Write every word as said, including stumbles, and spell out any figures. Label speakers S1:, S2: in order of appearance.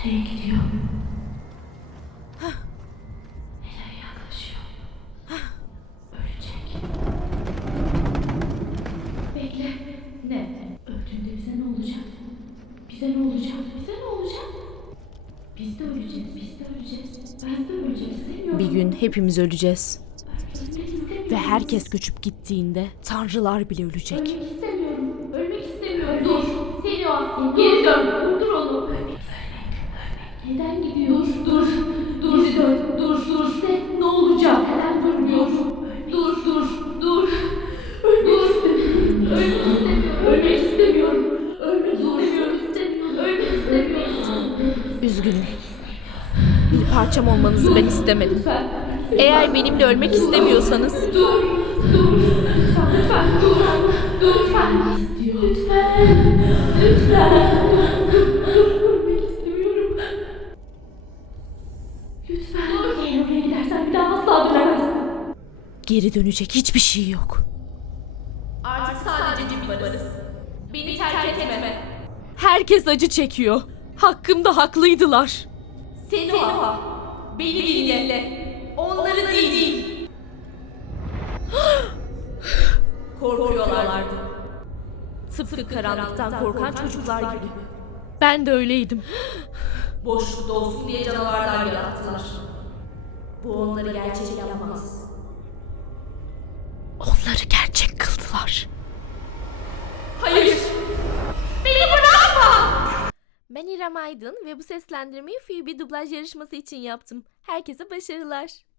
S1: Nereye gidiyor? Nereye yaklaşıyor? Ölecek. Bekle. Ne? Öldüğünde bize ne olacak? Bize ne olacak? Bize ne olacak? Biz de öleceğiz. Biz de öleceğiz. Ben de öleceğim. İstemiyorum.
S2: Bir gün hepimiz öleceğiz.
S1: Ölmek istemiyorum.
S2: Ve herkes göçüp gittiğinde tanrılar bile ölecek.
S1: Ölmek istemiyorum. Ölmek istemiyorum. Dur. Seni o. Geri dön. Durdur onu. Ölmek. Ölmek. Neden gidiyor? Dur. Dur. Dur. Geri dön. Dur. Dur. İşte ne olacak? Neden durmuyor? Dur. Dur. Dur. Ölmek istemiyorum. Ölmek istemiyorum. Ölmek istemiyorum. Ölmek istemiyorum. Ölmek istemiyorum.
S2: Üzgünüm. Bir parçam olmanızı ben istemedim.
S1: Lütfen.
S2: Eğer benimle ölmek istemiyorsanız
S1: Dur. Dur. Lütfen. Lütfen. Dur. Dur. Lütfen. İstiyor. Lütfen. Lütfen. Dur. Ölmek istemiyorum. Lütfen. Eğer oraya gidersen bir daha asla dönemezsin.
S2: geri dönecek hiçbir şey yok.
S3: Artık sadece biz varız. Beni terk etme.
S2: Herkes acı çekiyor. Hakkımda haklıydılar.
S3: Seni o. Beni dinle. Onları değil. Korkuyorlardı.
S2: Tıpkı karanlıktan korkan çocuklar gibi. Ben de öyleydim.
S3: Boşlukta olsun diye canavarlar yarattılar. Bu onları gerçek yapmaz.
S2: Onları gerçek kıldılar.
S3: Hayır. Beni bırakma.
S2: Ben İrem Aydın ve bu seslendirmeyi Phoebe dublaj yarışması için yaptım. Herkese başarılar.